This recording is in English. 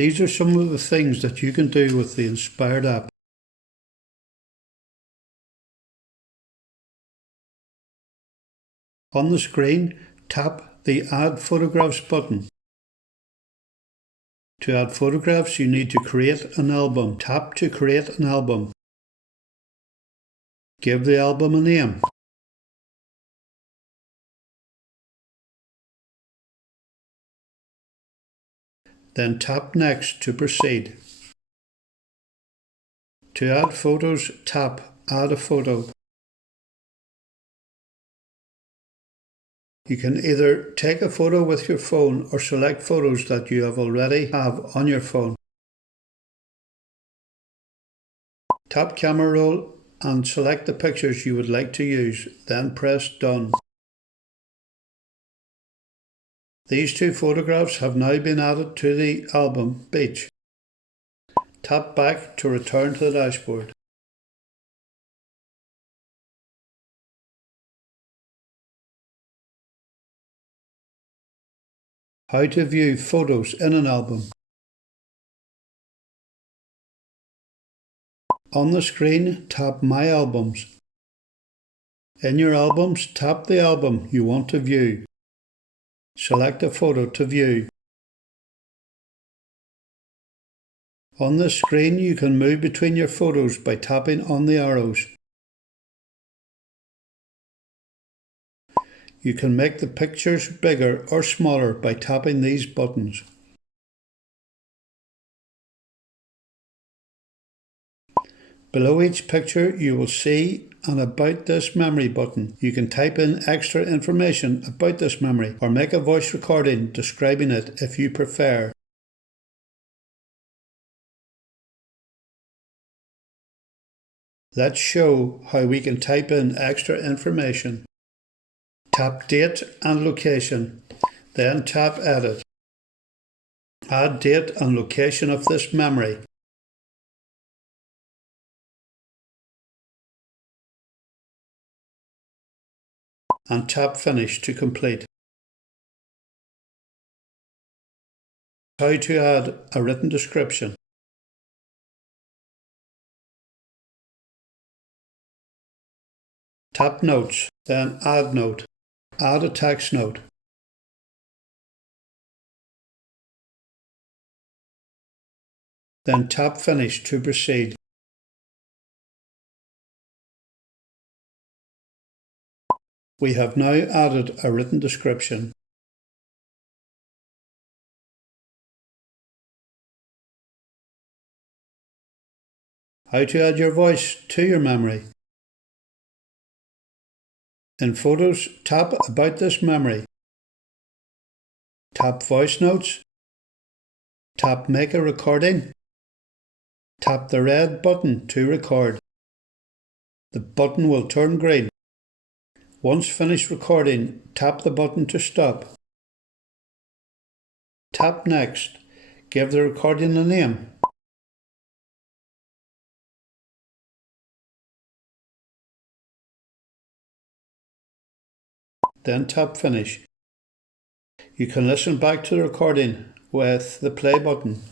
These are some of the things that you can do with the InspireD app. On the screen, tap the Add Photographs button. To add photographs, you need to create an album. Tap to create an album. Give the album a name. Then tap Next to proceed. To add photos, tap Add a photo. You can either take a photo with your phone or select photos that you already have on your phone. Tap Camera Roll and select the pictures you would like to use, then press Done. These two photographs have now been added to the album Beach. Tap back to return to the dashboard. How to view photos in an album. On the screen, tap My Albums. In your albums, tap the album you want to view. Select a photo to view. On the screen, you can move between your photos by tapping on the arrows. You can make the pictures bigger or smaller by tapping these buttons. Below each picture, you will see an About This Memory button. You can type in extra information about this memory or make a voice recording describing it if you prefer. Let's show how we can type in extra information. Tap Date and Location, then tap Edit. Add date and location of this memory. And tap Finish to complete. How to add a written description. Tap Notes, then Add Note. Add a text note. Then tap Finish to proceed. We have now added a written description. How to add your voice to your memory. In Photos, tap About This Memory. Tap Voice Notes. Tap Make a Recording. Tap the red button to record. The button will turn green. Once finished recording, tap the button to stop. Tap Next. Give the recording a name. Then tap Finish. You can listen back to the recording with the play button.